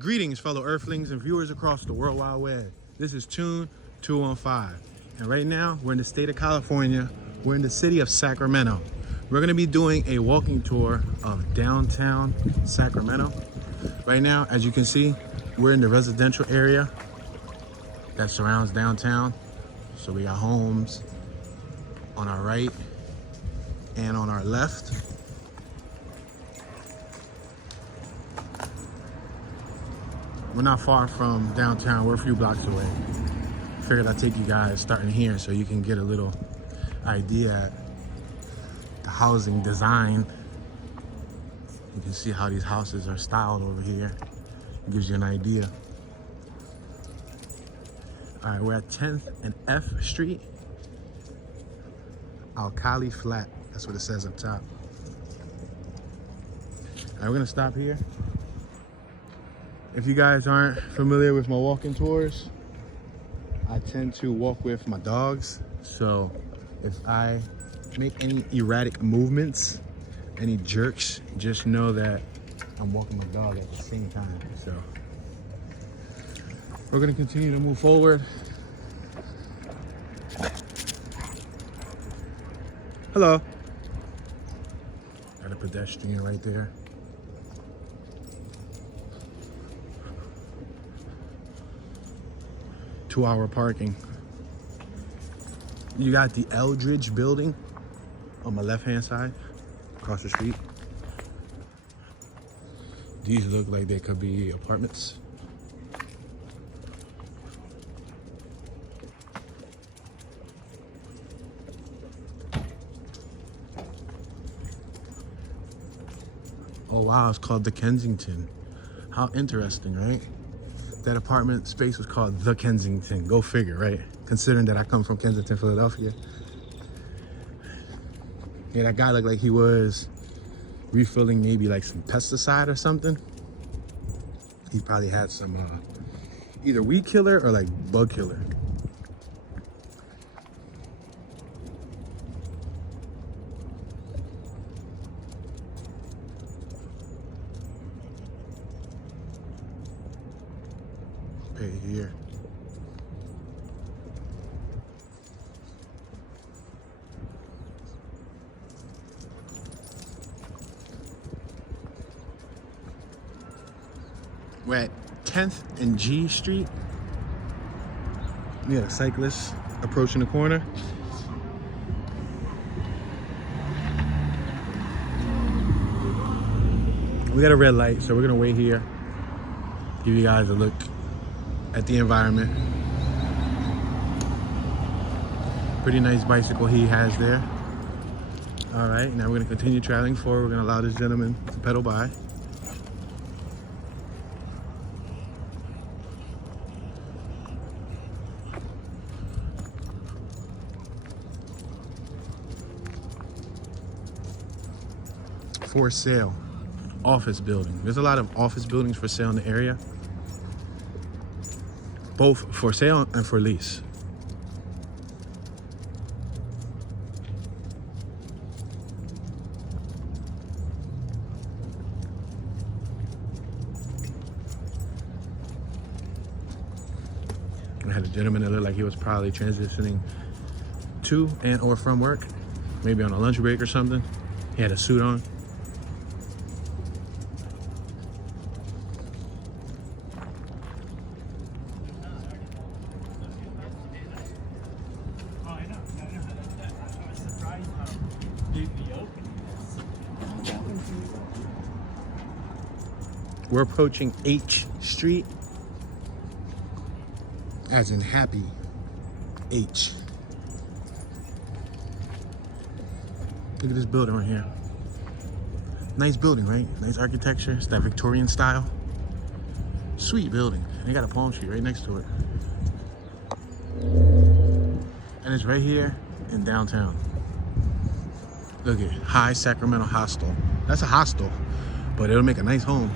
Greetings, fellow Earthlings and viewers across the World Wide Web. This is Tune 215, and right now we're in the state of California. We're in the city of Sacramento. We're gonna be doing a walking tour of downtown Sacramento. Right now, as you can see, we're in the residential area that surrounds downtown. So we got homes on our right and on our left. We're not far from downtown. We're a few blocks away. Figured I'd take you guys starting here so you can get a little idea at the housing design. You can see how these houses are styled over here. It gives you an idea. All right, we're at 10th and F Street. Alcali Flat, that's what it says up top. All right, we're gonna stop here. If you guys aren't familiar with my walking tours, I tend to walk with my dogs. So if I make any erratic movements, any jerks, just know that I'm walking my dog at the same time. So we're gonna continue to move forward. Hello. Got a pedestrian right there. Two-hour parking. You got the Eldridge building on my left-hand side, across the street. These look like they could be apartments. Oh wow, it's called the Kensington. How interesting, right? That apartment space was called the Kensington. Go figure, right? Considering that I come from Kensington, Philadelphia. Yeah, that guy looked like he was refilling maybe like some pesticide or something. He probably had some either weed killer or like bug killer. Pay here. We're at 10th and G Street. We got a cyclist approaching the corner. We got a red light, so we're gonna wait here. Give you guys a look at the environment. Pretty nice bicycle he has there. All right, now we're gonna continue traveling forward. We're gonna allow this gentleman to pedal by. For sale, office building. There's a lot of office buildings for sale in the area. Both for sale and for lease. I had a gentleman that looked like he was probably transitioning to and or from work, maybe on a lunch break or something. He had a suit on. We're approaching H Street, as in happy H. Look at this building right here. Nice building, right? Nice architecture. It's that Victorian style. Sweet building. And they got a palm tree right next to it. And it's right here in downtown. Look at High Sacramento Hostel. That's a hostel, but it'll make a nice home.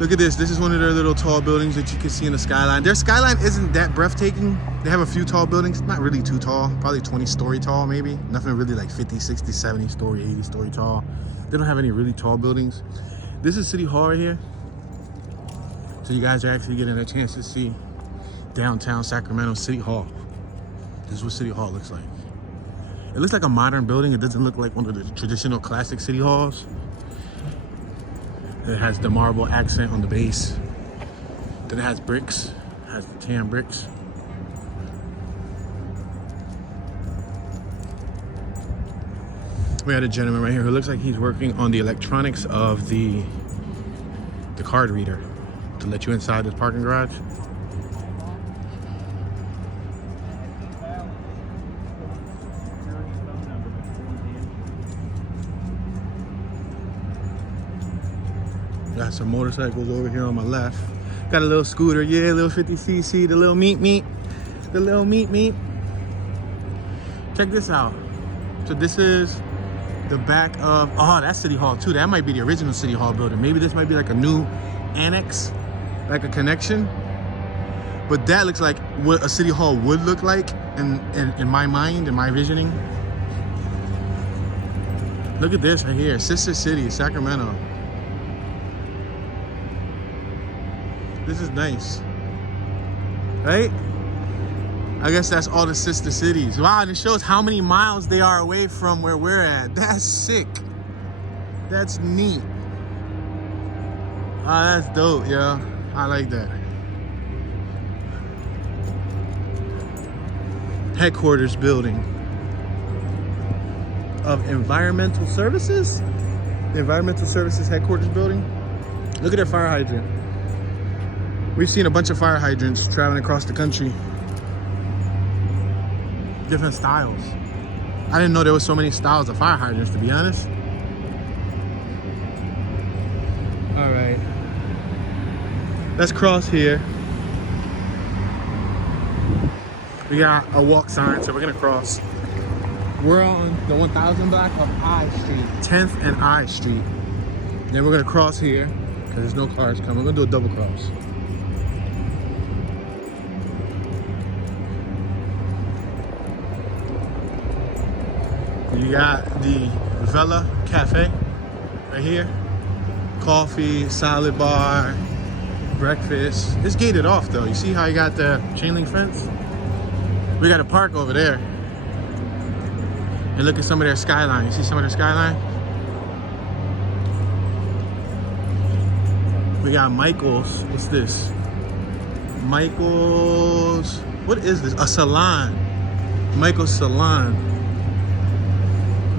Look at this. This is one of their little tall buildings that you can see in the skyline. Their skyline isn't that breathtaking. They have a few tall buildings, not really too tall, probably 20-story tall maybe. Nothing really like 50, 60, 70-story, 80-story tall. They don't have any really tall buildings. This is City Hall right here. So you guys are actually getting a chance to see downtown Sacramento City Hall. This is what City Hall looks like. It looks like a modern building. It doesn't look like one of the traditional classic city halls. It has the marble accent on the base. Then it has bricks. It has the tan bricks. We had a gentleman right here who looks like he's working on the electronics of the card reader to let you inside this parking garage. Got some motorcycles over here on my left. Got a little scooter, yeah, little 50cc, the little meat. The little meat. Check this out. So this is the back of, oh, that's City Hall too. That might be the original City Hall building. Maybe this might be like a new annex, like a connection. But that looks like what a City Hall would look like in my mind, in my visioning. Look at this right here, Sister City, Sacramento. This is nice, right? I guess that's all the sister cities. Wow, and it shows how many miles they are away from where we're at. That's sick. That's neat. Ah, that's dope, yo. I like that. Headquarters building of Environmental Services. The Environmental Services headquarters building. Look at their fire hydrant. We've seen a bunch of fire hydrants traveling across the country. Different styles. I didn't know there was so many styles of fire hydrants, to be honest. All right. Let's cross here. We got a walk sign, so we're gonna cross. We're on the 1000 block of I Street, 10th and I Street. Then we're gonna cross here, because there's no cars coming. We're gonna do a double cross. You got the Vela Cafe right here. Coffee, salad bar, breakfast. It's gated off though. You see how you got the chain link fence? We got a park over there. And look at some of their skyline. You see some of their skyline? We got Michael's. What's this? Michael's. What is this? A salon. Michael's Salon.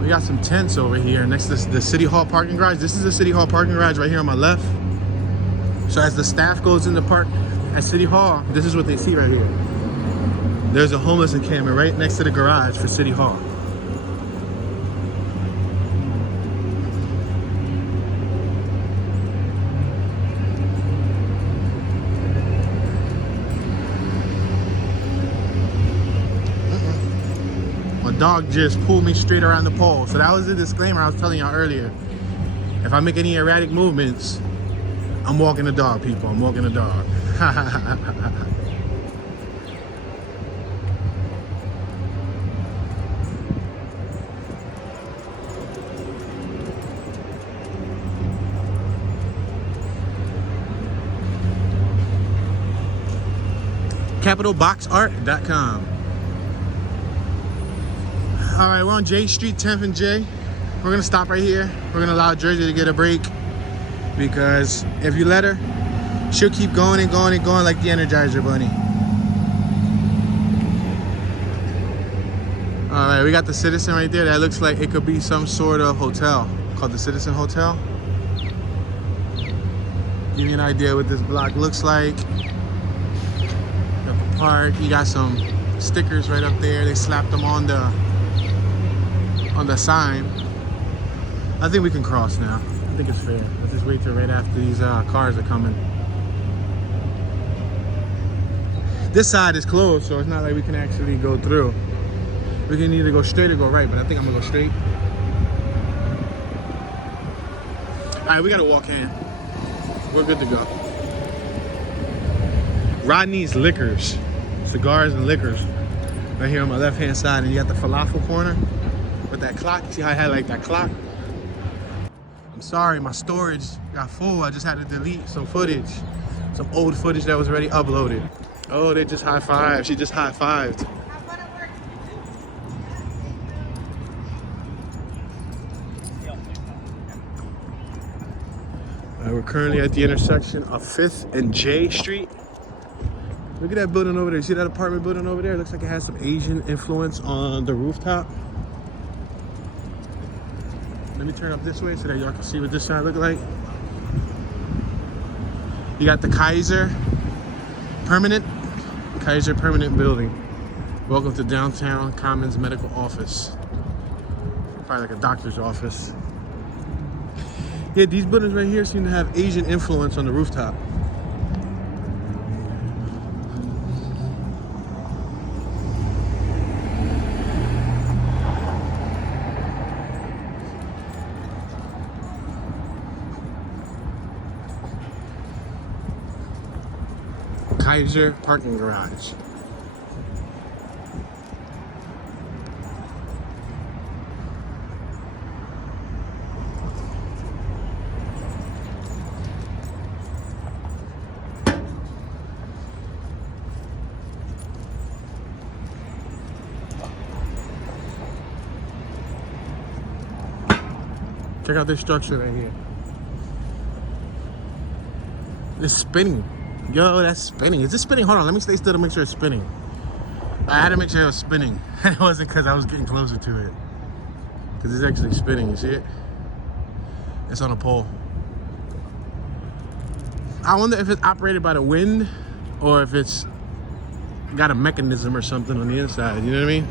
We got some tents over here next to the City Hall parking garage. This is the City Hall parking garage right here on my left. So as the staff goes in the park at City Hall, this is what they see right here. There's a homeless encampment right next to the garage for City Hall. Dog just pulled me straight around the pole. So that was the disclaimer I was telling y'all earlier. If I make any erratic movements, I'm walking the dog, people. I'm walking the dog. CapitalBoxArt.com. All right, we're on J Street, 10th and J. We're gonna stop right here. We're gonna allow Jersey to get a break because if you let her, she'll keep going and going and going like the Energizer Bunny. All right, we got the Citizen right there. That looks like it could be some sort of hotel called the Citizen Hotel. Give you an idea what this block looks like. Got the park. You got some stickers right up there. They slapped them on the sign. I think we can cross now. I think it's fair. Let's just wait till right after these cars are coming. This side is closed, so it's not like we can actually go through. We can either go straight or go right, but I think I'm gonna go straight. All right, we gotta walk in. We're good to go. Rodney's Liquors, cigars and liquors. Right here on my left-hand side, and you got the falafel corner with that clock. See how I had like that clock? I'm sorry, my storage got full. I just had to delete some footage. some old footage that was already uploaded. Oh, they just high-fived. She just high-fived. We're currently at the intersection of 5th and J Street. Look at that building over there. You see that apartment building over there? It looks like it has some Asian influence on the rooftop. Let me turn up this way so that y'all can see what this side look like. You got the Kaiser Permanent building. Welcome to Downtown Commons Medical Office. Probably like a doctor's office. Yeah, these buildings right here seem to have Asian influence on the rooftop. Kaiser parking garage. Check out this structure right here. It's spinning. Yo, that's spinning. Is it spinning? Hold on, let me stay still to make sure it's spinning. I had to make sure it was spinning. It wasn't because I was getting closer to it. Because it's actually spinning, you see it? It's on a pole. I wonder if it's operated by the wind or if it's got a mechanism or something on the inside, you know what I mean?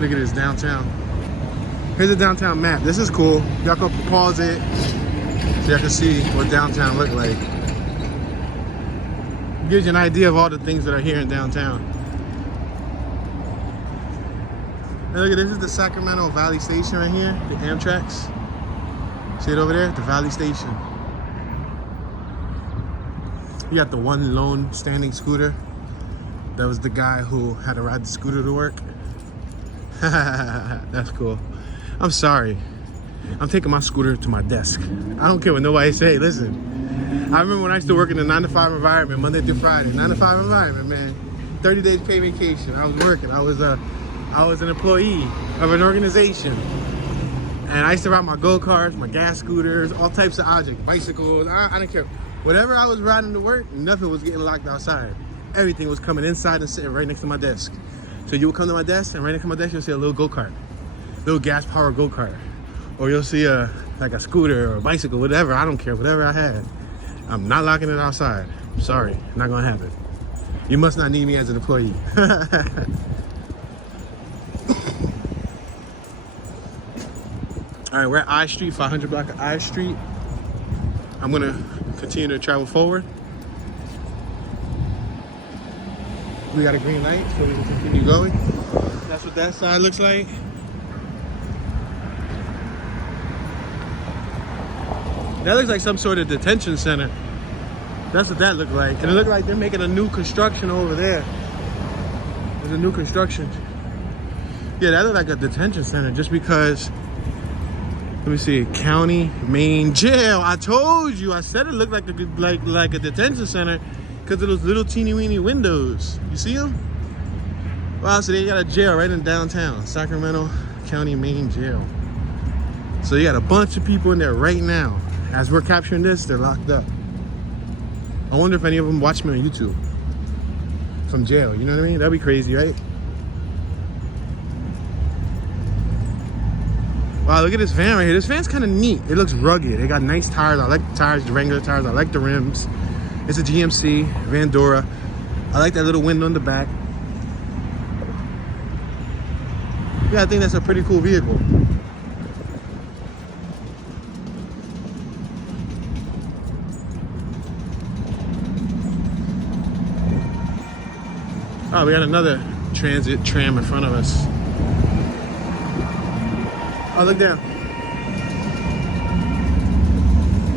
Look at this downtown. Here's a downtown map. This is cool. Y'all can pause it so y'all can see what downtown look like. Gives you an idea of all the things that are here in downtown. And look at this, is the Sacramento Valley Station right here, the Amtrak's. See it over there? The Valley Station. You got the one lone standing scooter. That was the guy who had to ride the scooter to work. That's cool. I'm sorry. I'm taking my scooter to my desk. I don't care what nobody say. Listen, I remember when I used to work in the 9-to-5 environment, Monday through Friday. 9-to-5 environment, man. 30 days paid vacation. I was working. I was an employee of an organization. And I used to ride my go-karts, my gas scooters, all types of objects, bicycles. I didn't care. Whatever I was riding to work, nothing was getting locked outside. Everything was coming inside and sitting right next to my desk. So you would come to my desk, and right next to my desk, you'll see a little go-kart, little gas-powered go-kart. Or you'll see like a scooter or a bicycle, whatever. I don't care, whatever I had. I'm not locking it outside. I'm sorry, not gonna happen. You must not need me as an employee. All right, we're at I Street, 500 block of I Street. I'm gonna continue to travel forward. We got a green light, so we can continue going. That's what that side looks like. That looks like some sort of detention center. That's what that looked like. And it looked like they're making a new construction over there. There's a new construction. Yeah, that looked like a detention center just because, let me see, County Main Jail. I told you, I said it looked like a detention center because of those little teeny weeny windows. You see them? Wow, so they got a jail right in downtown, Sacramento County Main Jail. So you got a bunch of people in there right now. As we're capturing this, they're locked up. I wonder if any of them watch me on YouTube from jail. You know what I mean? That'd be crazy, right? Wow, look at this van right here. This van's kind of neat. It looks rugged. It got nice tires. I like the tires, the regular tires. I like the rims. It's a GMC Vandora. I like that little window in the back. Yeah, I think that's a pretty cool vehicle. Oh, we got another transit tram in front of us. Oh, look down.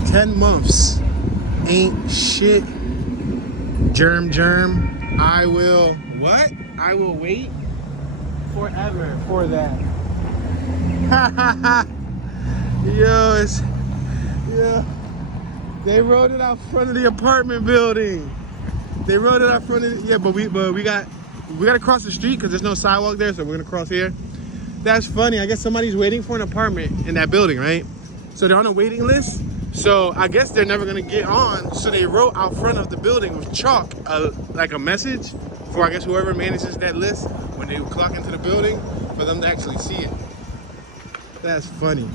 10 months. Ain't shit. Germ. I will, what? I will wait forever for that. Yo, it's, yeah. They wrote it out front of the apartment building. They wrote it out front of the, yeah, but we got to cross the street because there's no sidewalk there, so we're gonna cross here. That's funny. I guess somebody's waiting for an apartment in that building, right? So they're on a waiting list. So I guess they're never gonna get on. So they wrote out front of the building with chalk, like a message for, I guess, whoever manages that list when they clock into the building, for them to actually see it. That's funny.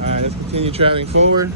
All right, let's continue traveling forward.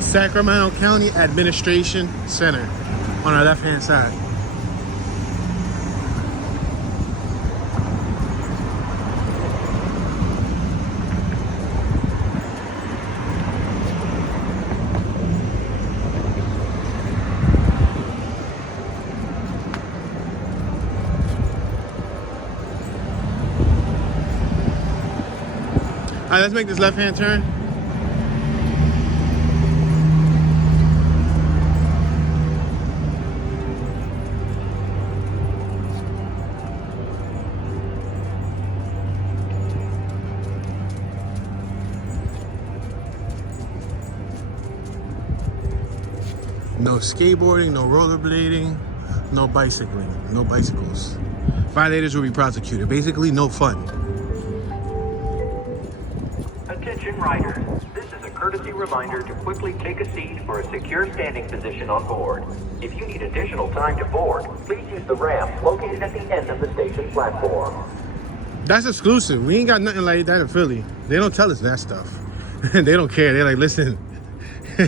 Sacramento County Administration Center on our left-hand side. All right, let's make this left-hand turn. No skateboarding, no rollerblading, no bicycling, no bicycles. Violators will be prosecuted. Basically, no fun. Attention riders, this is a courtesy reminder to quickly take a seat for a secure standing position on board. If you need additional time to board, please use the ramp located at the end of the station platform. That's exclusive. We ain't got nothing like that in Philly. They don't tell us that stuff. They don't care. They're like, listen,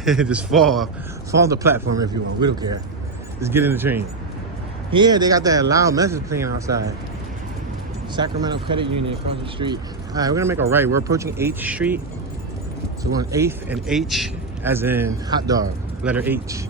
just fall on the platform if you want. We don't care. Just get in the train. Yeah, they got that loud message playing outside. Sacramento Credit Union across the street. All right, we're gonna make a right. We're approaching 8th Street. So we're on 8th and H as in hot dog, letter H.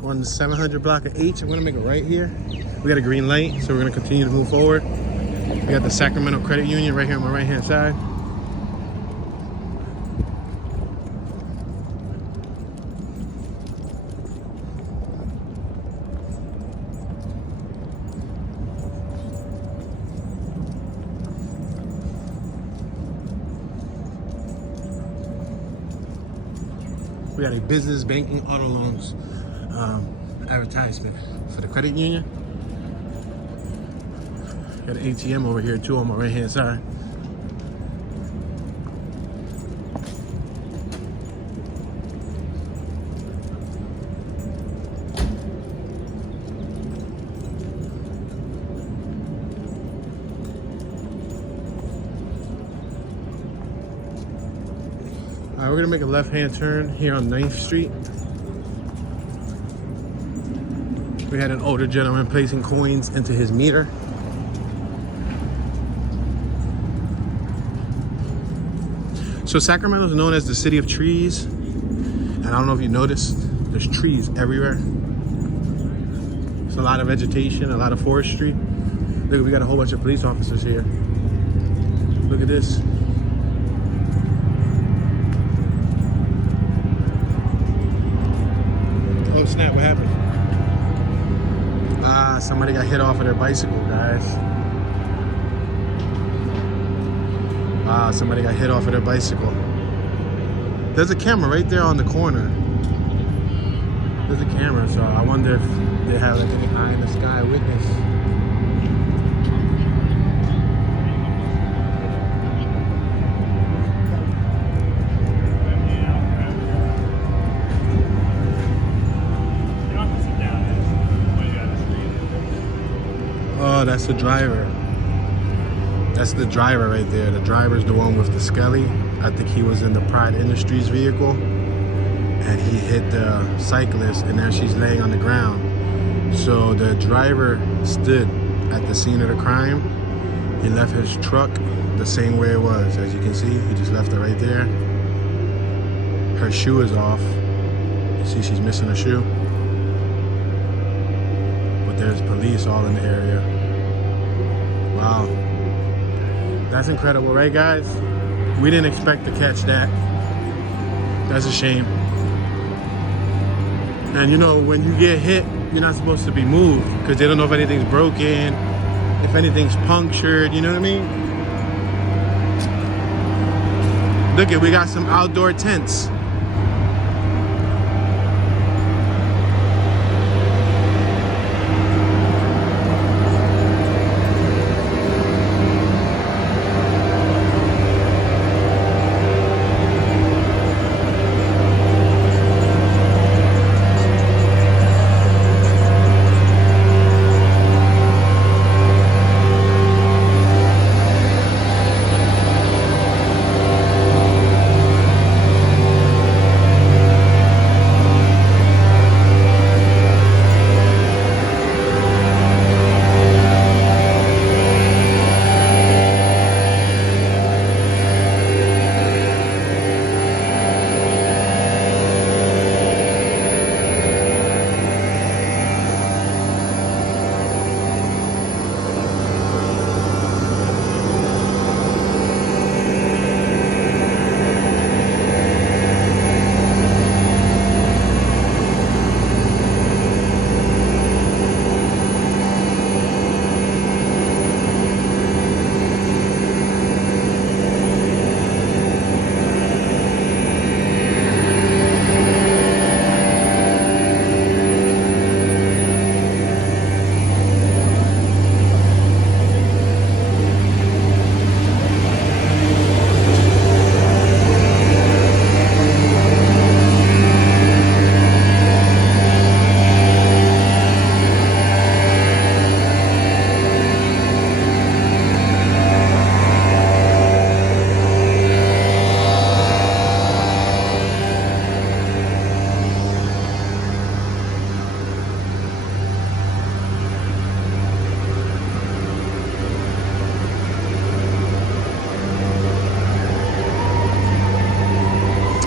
We're on the 700 block of H. I'm gonna make it right here. We got a green light, so we're gonna continue to move forward. We got the Sacramento Credit Union right here on my right-hand side. We got a business banking auto loans advertisement for the credit union. Got an ATM over here too on my right hand side. All right, we're gonna make a left-hand turn here on 9th Street. We had an older gentleman placing coins into his meter. So Sacramento is known as the city of trees. And I don't know if you noticed, there's trees everywhere. There's a lot of vegetation, a lot of forestry. Look, we got a whole bunch of police officers here. Look at this. Oh snap, what happened? Ah, somebody got hit off of their bicycle, guys. Ah, somebody got hit off of their bicycle. There's a camera right there on the corner. There's a camera, so I wonder if they have like an eye in the sky witness. That's the driver. That's the driver right there. The driver's the one with the skelly. I think he was in the Pride Industries vehicle. And he hit the cyclist, and now she's laying on the ground. So the driver stood at the scene of the crime. He left his truck the same way it was. As you can see, he just left it right there. Her shoe is off. You see she's missing a shoe. But there's police all in the area. Wow. That's incredible, right guys? We didn't expect to catch that. That's a shame. And you know, when you get hit, you're not supposed to be moved because they don't know if anything's broken, if anything's punctured, you know what I mean? Look at, we got some outdoor tents.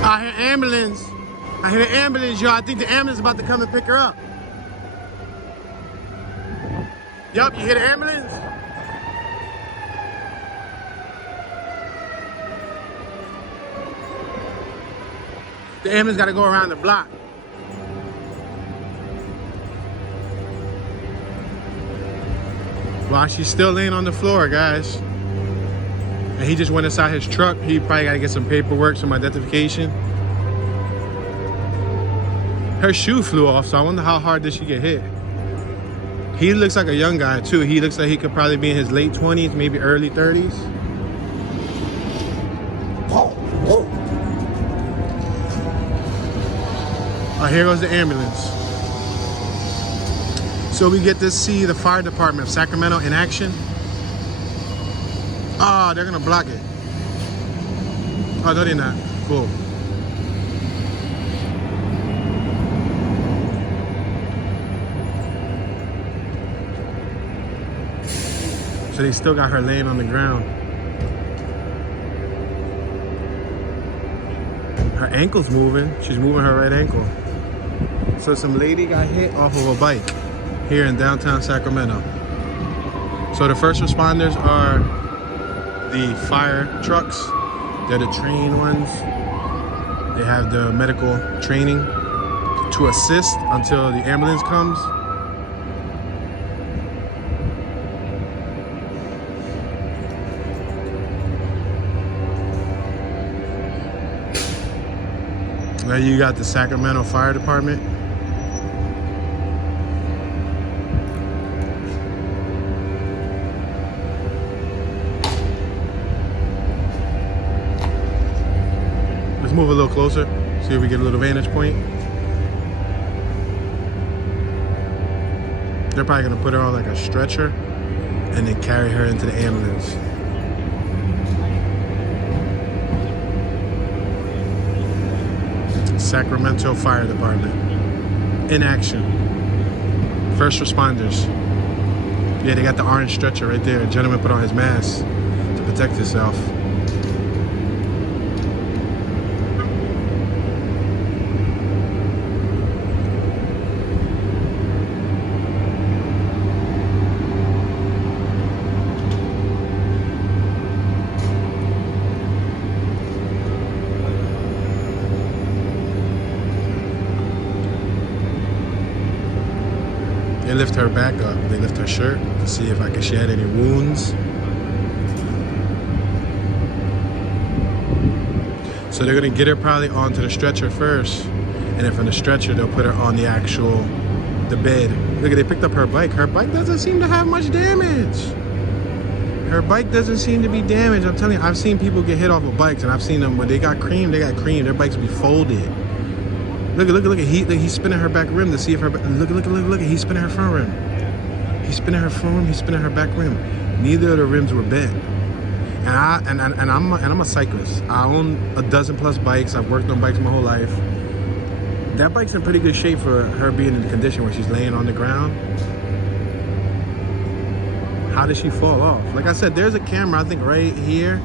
I hear ambulance. I hear the ambulance, y'all. I think the ambulance is about to come and pick her up. Yup, you hear the ambulance? The ambulance got to go around the block. Well, she's still laying on the floor, guys. And he just went inside his truck. He probably got to get some paperwork, some identification. Her shoe flew off, so I wonder how hard did she get hit. He looks like a young guy, too. He looks like he could probably be in his late 20s, maybe early 30s. Oh, here goes the ambulance. So we get to see the fire department of Sacramento in action. Oh, they're gonna block it. Oh, no, they're not. Cool. So they still got her laying on the ground. Her ankle's moving. She's moving her right ankle. So some lady got hit off of a bike here in downtown Sacramento. So the first responders are the fire trucks. They're the trained ones. They have the medical training to assist until the ambulance comes. Now you got the Sacramento Fire Department. Let's move a little closer, see if we get a little vantage point. They're probably gonna put her on like a stretcher and then carry her into the ambulance. Sacramento Fire Department in action. First responders. Yeah, they got the orange stretcher right there. A gentleman put on his mask to protect himself. They lift her back up. They lift her shirt to see if she had any wounds. So they're gonna get her probably onto the stretcher first, and then from the stretcher they'll put her on the bed. Look, they picked up her bike. Her bike doesn't seem to have much damage. Her bike doesn't seem to be damaged. I'm telling you, I've seen people get hit off of bikes, and I've seen them when they got creamed. Their bikes be folded. Look. He's spinning her back rim to see if her. Look. He's spinning her front rim. He's spinning her front rim. He's spinning her back rim. Neither of the rims were bent. And I'm a cyclist. I own a dozen plus bikes. I've worked on bikes my whole life. That bike's in pretty good shape for her being in the condition where she's laying on the ground. How did she fall off? Like I said, there's a camera, I think, right here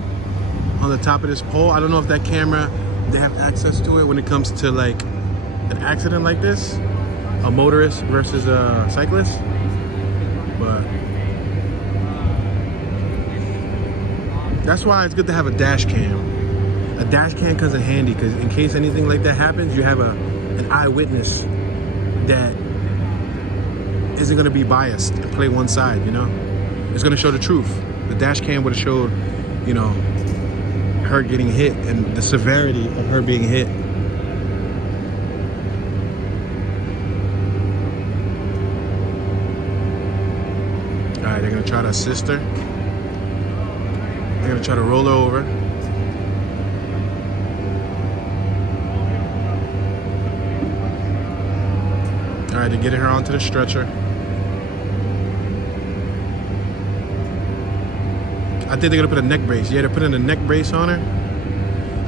on the top of this pole. I don't know if that camera, they have access to it when it comes to like an accident like this, a motorist versus a cyclist. But that's why it's good to have a dash cam. A dash cam comes in handy because in case anything like that happens, you have an eyewitness that isn't going to be biased and play one side, you know? It's going to show the truth. The dash cam would have showed, you know, her getting hit and the severity of her being hit. All right, they're going to try to assist her. They're going to try to roll her over. All right, they're getting her onto the stretcher. I think they're gonna put a neck brace. Yeah, they're putting a neck brace on her.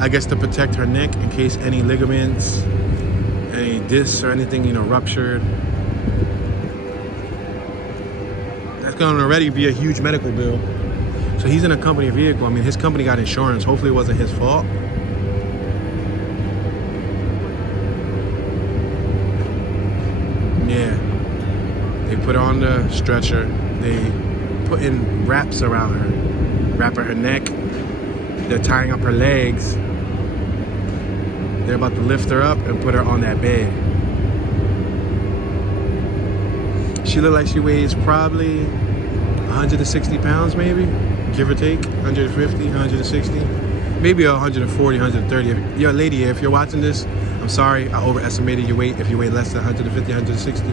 I guess to protect her neck in case any ligaments, any discs or anything, you know, ruptured. That's gonna already be a huge medical bill. So he's in a company vehicle. I mean, his company got insurance. Hopefully it wasn't his fault. Yeah. They put on the stretcher. They put in wraps around her. Wrapping her neck. They're tying up her legs. They're about to lift her up and put her on that bed. She looked like she weighs probably 160 pounds maybe, give or take, 150, 160, maybe 140, 130. Yo, lady, if you're watching this, I'm sorry, I overestimated your weight if you weigh less than 150, 160.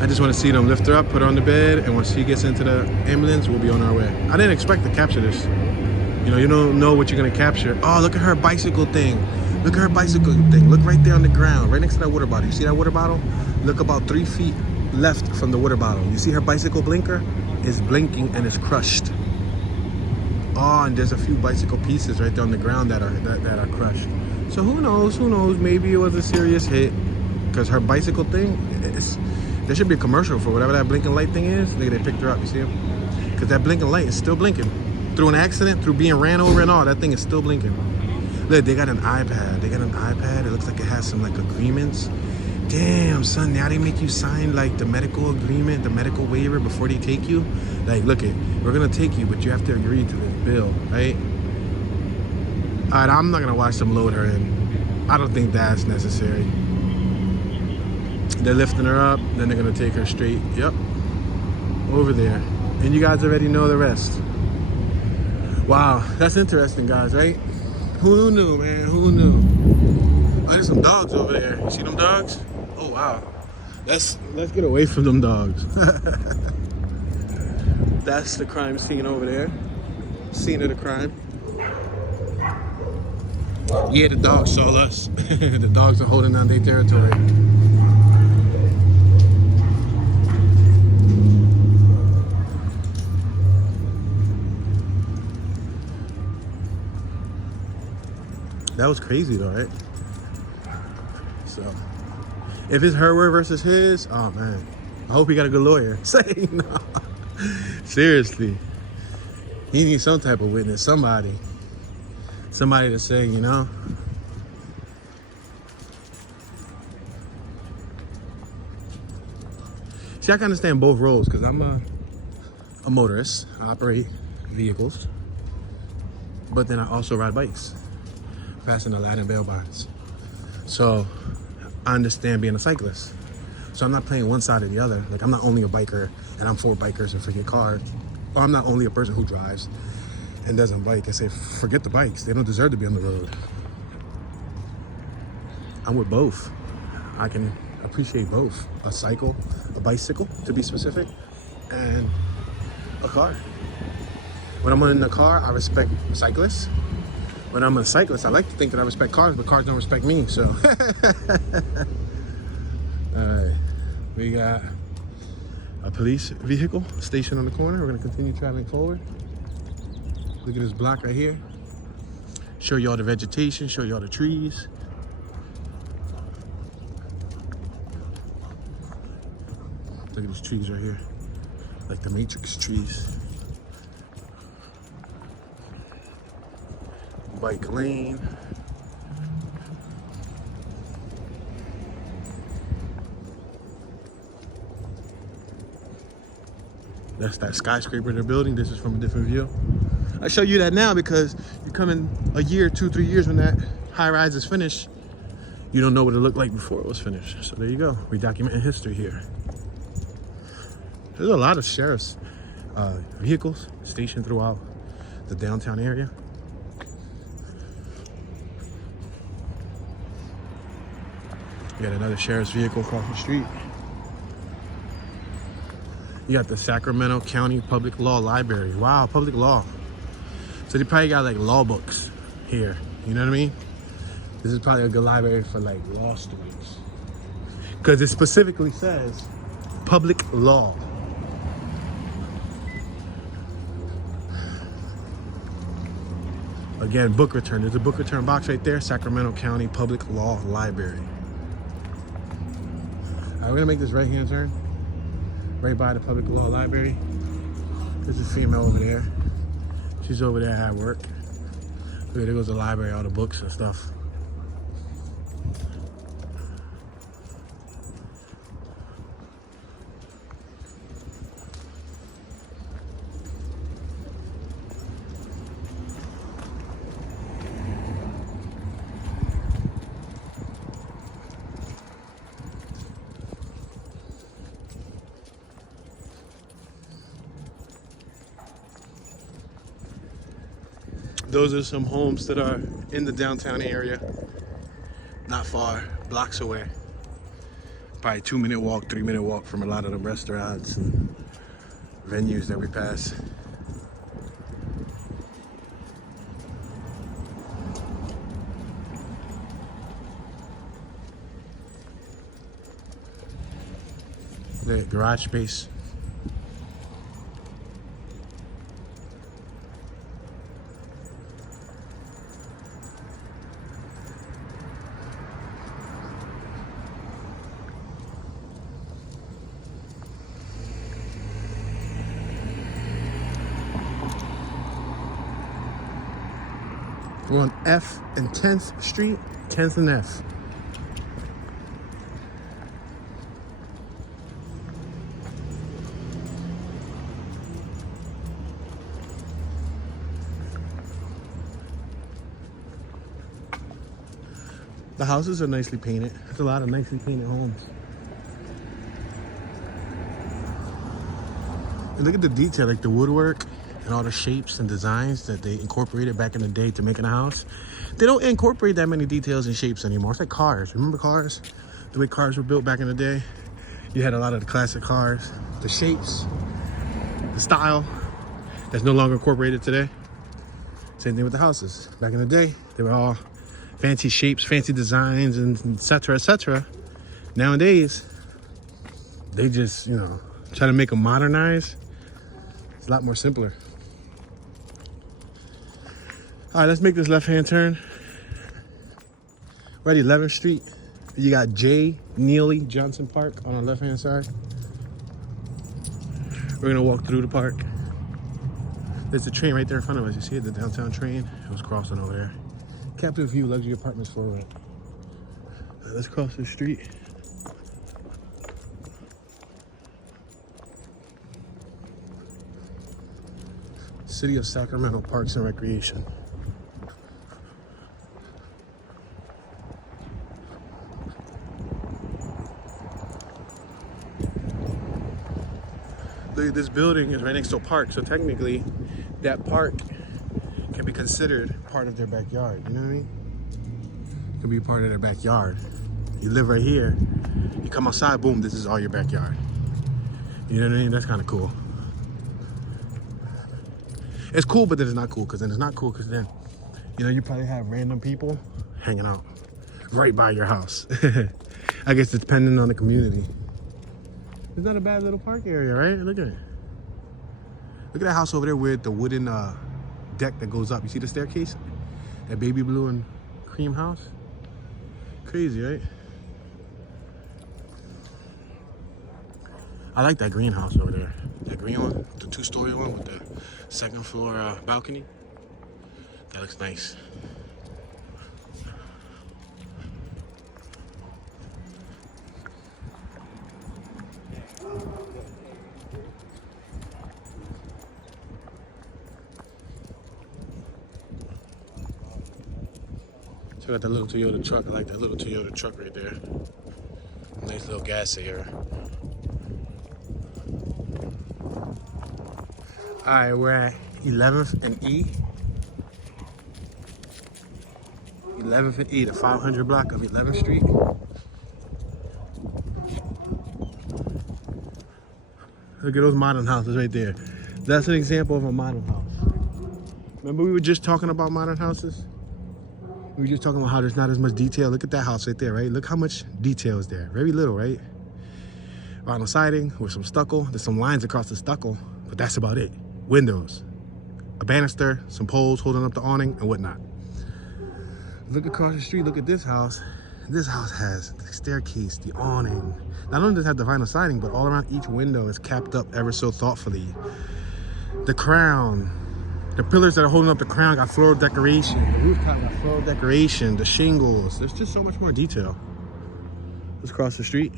I just want to see them lift her up, put her on the bed, and once she gets into the ambulance, we'll be on our way. I didn't expect to capture this. You know, you don't know what you're going to capture. Oh, look at her bicycle thing. Look at her bicycle thing. Look right there on the ground, right next to that water bottle. You see that water bottle? Look about 3 feet left from the water bottle. You see her bicycle blinker? It's blinking and it's crushed. Oh, and there's a few bicycle pieces right there on the ground that are crushed. So who knows? Maybe it was a serious hit because her bicycle thing, there should be a commercial for whatever that blinking light thing is. Look, they picked her up, you see him? Because that blinking light is still blinking. Through an accident, through being ran over and all, that thing is still blinking. Look, they got an iPad. It looks like it has some like agreements. Damn, son, now they make you sign like the medical agreement, the medical waiver before they take you. Like, look it, we're gonna take you, but you have to agree to this bill, right? All right, I'm not gonna watch them load her in. I don't think that's necessary. They're lifting her up, then they're gonna take her straight, yep, over there. And you guys already know the rest. Wow, that's interesting, guys, right? Who knew, man, who knew? Oh, there's some dogs over there. You see them dogs? Oh, wow. Let's get away from them dogs. That's the crime scene over there. Scene of the crime. Yeah, the dogs saw us. The dogs are holding down their territory. That was crazy though, right? So, if it's her word versus his, oh man, I hope he got a good lawyer. Say no. Seriously. He needs some type of witness, somebody to say, you know. See, I can understand both roles because I'm a motorist. I operate vehicles, but then I also ride bikes, passing the Latin bail bonds. So I understand being a cyclist. So I'm not playing one side or the other. Like, I'm not only a biker and I'm for bikers and forget cars. Or I'm not only a person who drives and doesn't bike and say, forget the bikes. They don't deserve to be on the road. I'm with both. I can appreciate both. A cycle, a bicycle to be specific, and a car. When I'm in the car, I respect cyclists. When I'm a cyclist, I like to think that I respect cars, but cars don't respect me, so. All right, we got a police vehicle stationed on the corner. We're gonna continue traveling forward. Look at this block right here. Show y'all the vegetation, show y'all the trees. Look at these trees right here, like the Matrix trees. Bike lane. That's that skyscraper they're building. This is from a different view. I show you that now because you're coming a year, 2-3 years when that high rise is finished. You don't know what it looked like before it was finished. So there you go. We documenting history here. There's a lot of sheriff's vehicles stationed throughout the downtown area. You got another sheriff's vehicle across the street. You got the Sacramento County Public Law Library. Wow, public law. So they probably got like law books here. You know what I mean? This is probably a good library for like law students. Because it specifically says public law. Again, book return. There's a book return box right there. Sacramento County Public Law Library. All right, we're gonna make this right-hand turn. Right by the Public Law Library. There's a female over there. She's over there at work. Look, there goes the library, all the books and stuff. Those are some homes that are in the downtown area, not far, blocks away. Probably 2-minute walk, 3-minute walk from a lot of the restaurants and venues that we pass. The garage space. We're on F and 10th Street, 10th and F. The houses are nicely painted. There's a lot of nicely painted homes. And look at the detail, like the woodwork and all the shapes and designs that they incorporated back in the day to making a house. They don't incorporate that many details and shapes anymore. It's like cars. Remember cars? The way cars were built back in the day? You had a lot of the classic cars, the shapes, the style that's no longer incorporated today. Same thing with the houses. Back in the day, they were all fancy shapes, fancy designs, and et cetera, et cetera. Nowadays, they just, you know, try to make them modernize. It's a lot more simpler. All right, let's make this left-hand turn. Right, 11th Street. You got J. Neely Johnson Park on the left-hand side. We're gonna walk through the park. There's a train right there in front of us. You see it, the downtown train? It was crossing over there. Captain View Luxury Apartments for rent. Let's cross the street. City of Sacramento Parks and Recreation. This building is right next to a park, so technically that park can be considered part of their backyard. You know what I mean? It can be part of their backyard. You live right here, you come outside, boom, this is all your backyard. You know what I mean? That's kind of cool. It's cool, but then it's not cool, because then it's not cool, because then, you know, you probably have random people hanging out right by your house. I guess it's depending on the community. It's not a bad little park area, right? Look at it. Look at that house over there with the wooden deck that goes up. You see the staircase? That baby blue and cream house? Crazy, right? I like that greenhouse over there. That green one, the 2-story one with the second floor balcony. That looks nice. So I got that little Toyota truck. I like that little Toyota truck right there. Nice little gas here. Alright, we're at 11th and E. 11th and E, the 500 block of 11th Street. Look at those modern houses right there. That's an example of a modern house. Remember we were just talking about modern houses? We were just talking about how there's not as much detail. Look at that house right there, right? Look how much detail is there. Very little, right? Vinyl siding with some stucco. There's some lines across the stucco, but that's about it. Windows, a banister, some poles holding up the awning and whatnot. Look across the street, look at this house. This house has the staircase, the awning. Not only does it have the vinyl siding, but all around each window is capped up ever so thoughtfully. The crown, the pillars that are holding up the crown got floral decoration. The rooftop got floral decoration. The shingles. There's just so much more detail. Let's cross the street.